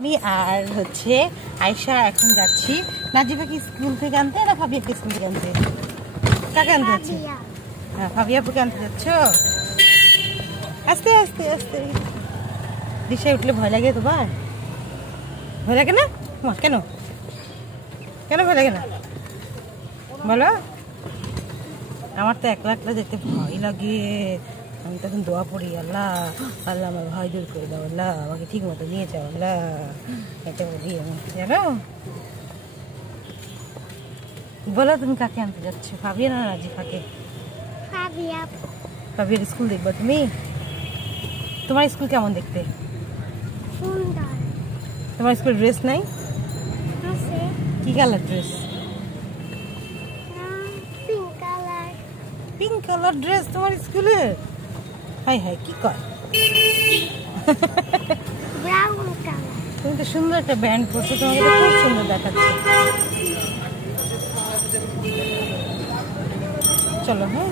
আমি আর হচ্ছে আয়শা এখন যাচ্ছি নাজিফাকে স্কুল থেকে আনতে না ফাবিয়াকে স্কুল থেকে আনতে? কাকে আনতে যাচ্ছি? হ্যাঁ, ফাবিয়াপুকে আনতে যাচ্ছ? আস্তে আস্তে আস্তে। রিক্সায় উঠলে ভয় লাগে তোমার? ভয় লাগে না? কেন কেন ভয় লাগে না বলো? আমার তো একলা একলা যেতে ভয় লাগে। আমি তখন দোয়া পড়ি, আল্লাহ আল্লাহ আমার ভয় দূর করে দাও, আল্লাহ আমাকে ঠিক মতো নিয়ে যাও, আল্লাহ এটা বলি আমি। জানো বলো তুমি কাকে আনতে যাচ্ছ, ফাবিয়া না নাজিফাকে? ফাবিয়ার স্কুল দেখবা তুমি? তোমার স্কুল কেমন দেখতে? তোমার স্কুল ড্রেস নাই? কি colour dress? Pink colour dress তোমার স্কুলে? হাই হাই কি কয়? তুমি তো সুন্দর একটা ব্যান্ড পরছো, তোমাকে তো খুব সুন্দর দেখাচ্ছে। চলো হ্যাঁ।